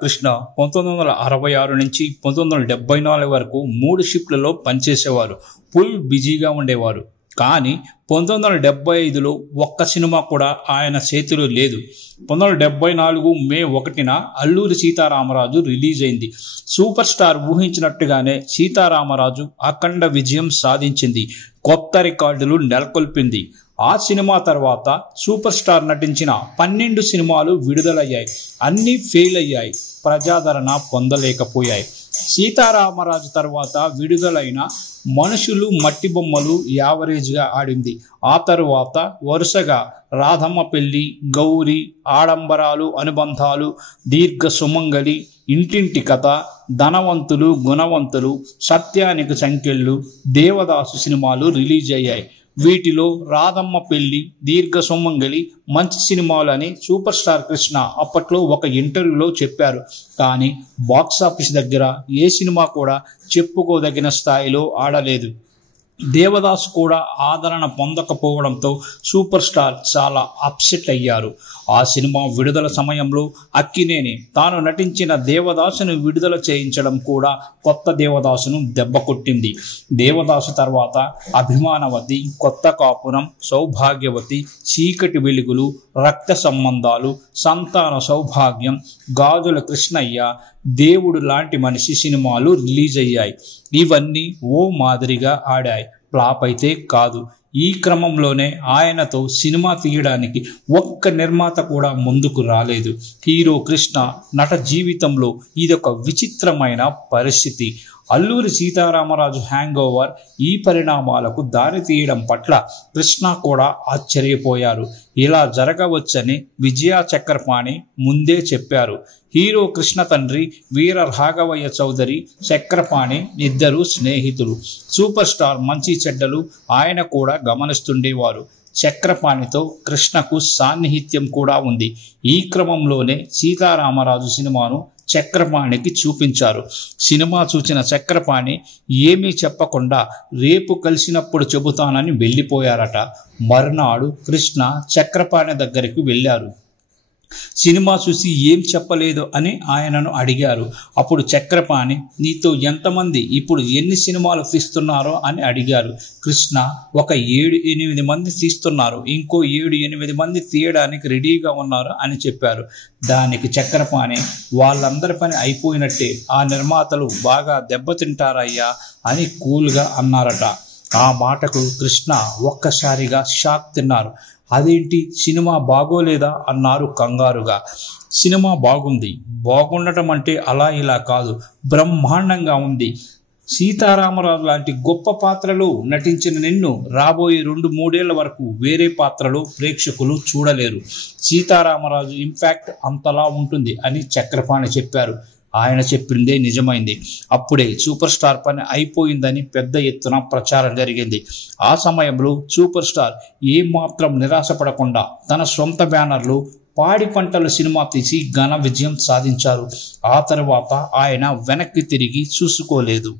కృష్ణ 1966 నుంచి 1974 వరకు 3 షిఫ్ట్లలో పనిచేసేవారు. ఫుల్ బిజీగా ఉండేవారు. కానీ 1975లో ఒక్క సినిమా కూడా ఆయన చేతిలో లేదు. 1974 మే 1న అల్లూరి సీతారామరాజు రిలీజ్ అయింది. సూపర్ స్టార్ ఊహించినట్టుగానే సీతారామరాజు అఖండ విజయం సాధించింది. కొత్త రికార్డులు నెలకొల్పింది. ఆ సినిమా తర్వాత సూపర్ స్టార్ నటించిన 12 సినిమాలు విడుదలయ్యాయి. అన్నీ ఫెయిల్ అయ్యాయి. ప్రజాదరణ పొందలేకపోయాయి. సీతారామరాజు తర్వాత విడుదలైన మనుషులు మట్టి బొమ్మలు యావరేజ్గా ఆడింది. ఆ తరువాత వరుసగా రాధమ్మ పెళ్లి, గౌరీ, ఆడంబరాలు, అనుబంధాలు, దీర్ఘ సుమంగళి, ఇంటింటి కథ, ధనవంతులు, గుణవంతులు, సత్యానికి సంకెళ్ళు, దేవదాసు సినిమాలు రిలీజ్ అయ్యాయి. వీటిలో రాధమ్మ పెళ్లి, దీర్ఘ సుమంగళి మంచి సినిమాలు అని సూపర్ స్టార్ కృష్ణ అప్పట్లో ఒక ఇంటర్వ్యూలో చెప్పారు. కానీ బాక్సాఫీస్ దగ్గర ఏ సినిమా కూడా చెప్పుకోదగిన స్థాయిలో ఆడలేదు. దేవదాసు కూడా ఆదరణ పొందకపోవడంతో సూపర్ స్టార్ చాలా అప్సెట్ అయ్యారు. ఆ సినిమా విడుదల సమయంలో అక్కినేని తాను నటించిన దేవదాసును విడుదల చేయించడం కూడా కొత్త దేవదాసును దెబ్బకొట్టింది. దేవదాసు తర్వాత అభిమానవతి, కొత్త కాపురం, సౌభాగ్యవతి, చీకటి వెలుగులు, రక్త సంబంధాలు, సంతాన సౌభాగ్యం, గాజుల కృష్ణయ్య, దేవుడు లాంటి మనిషి సినిమాలు రిలీజ్ అయ్యాయి. ఇవన్నీ ఓ మాదిరిగా ఆడాయి. ఫ్లాప్ అయితే కాదు. ఈ క్రమంలోనే ఆయనతో సినిమా తీయడానికి ఒక్క నిర్మాత కూడా ముందుకు రాలేదు. హీరో కృష్ణ నట జీవితంలో ఇదొక విచిత్రమైన పరిస్థితి. అల్లూరి సీతారామరాజు హ్యాంగ్ ఓవర్ ఈ పరిణామాలకు దారి తీయడం పట్ల కృష్ణ కూడా ఆశ్చర్యపోయారు. ఇలా జరగవచ్చని విజయ చక్రపాణి ముందే చెప్పారు. హీరో కృష్ణ తండ్రి వీర రాఘవయ్య చౌదరి, చక్రపాణి ఇద్దరు స్నేహితులు. సూపర్ స్టార్ మంచి చెడ్డలు ఆయన కూడా గమనిస్తుండేవారు. చక్రపాణితో కృష్ణకు సాన్నిహిత్యం కూడా ఉంది. ఈ క్రమంలోనే సీతారామరాజు సినిమాను చక్రపాణికి చూపించారు. సినిమా చూసిన చక్రపాణి ఏమీ చెప్పకుండా రేపు కలిసినప్పుడు చెబుతానని వెళ్ళిపోయారట. మర్నాడు కృష్ణ చక్రపాణి దగ్గరికి వెళ్ళారు. సినిమా చూసి ఏం చెప్పలేదు అని ఆయనను అడిగారు. అప్పుడు చక్రపాణి, నీతో ఎంతమంది ఇప్పుడు ఎన్ని సినిమాలు తీస్తున్నారో అని అడిగారు. కృష్ణ, ఒక 7-8 మంది తీస్తున్నారు, ఇంకో 7-8 మంది తీయడానికి రెడీగా ఉన్నారు అని చెప్పారు. దానికి చక్రపాణి, వాళ్ళందరి పని అయిపోయినట్టే, ఆ నిర్మాతలు బాగా దెబ్బతింటారయ్యా అని కూల్గా అన్నారట. ఆ మాటకు కృష్ణ ఒక్కసారిగా షాక్ తిన్నారు. అదేంటి, సినిమా బాగోలేదా అన్నారు కంగారుగా. సినిమా బాగుంది. బాగుండటం అంటే అలా ఇలా కాదు, బ్రహ్మాండంగా ఉంది. సీతారామరాజు లాంటి గొప్ప పాత్రలో నటించిన నిన్ను రాబోయే 2-3 ఏళ్ల వరకు వేరే పాత్రలో ప్రేక్షకులు చూడలేరు. సీతారామరాజు ఇంపాక్ట్ అంతలా ఉంటుంది అని చక్రపాణి చెప్పారు. ఆయన చెప్పిందే నిజమైంది. అప్పుడే సూపర్ స్టార్ పని అయిపోయిందని పెద్ద ఎత్తున ప్రచారం జరిగింది. ఆ సమయంలో సూపర్ స్టార్ ఏమాత్రం నిరాశపడకుండా తన సొంత బ్యానర్లు పాడి పంటల సినిమా తీసి ఘన విజయం సాధించారు. ఆ తర్వాత ఆయన వెనక్కి తిరిగి చూసుకోలేదు.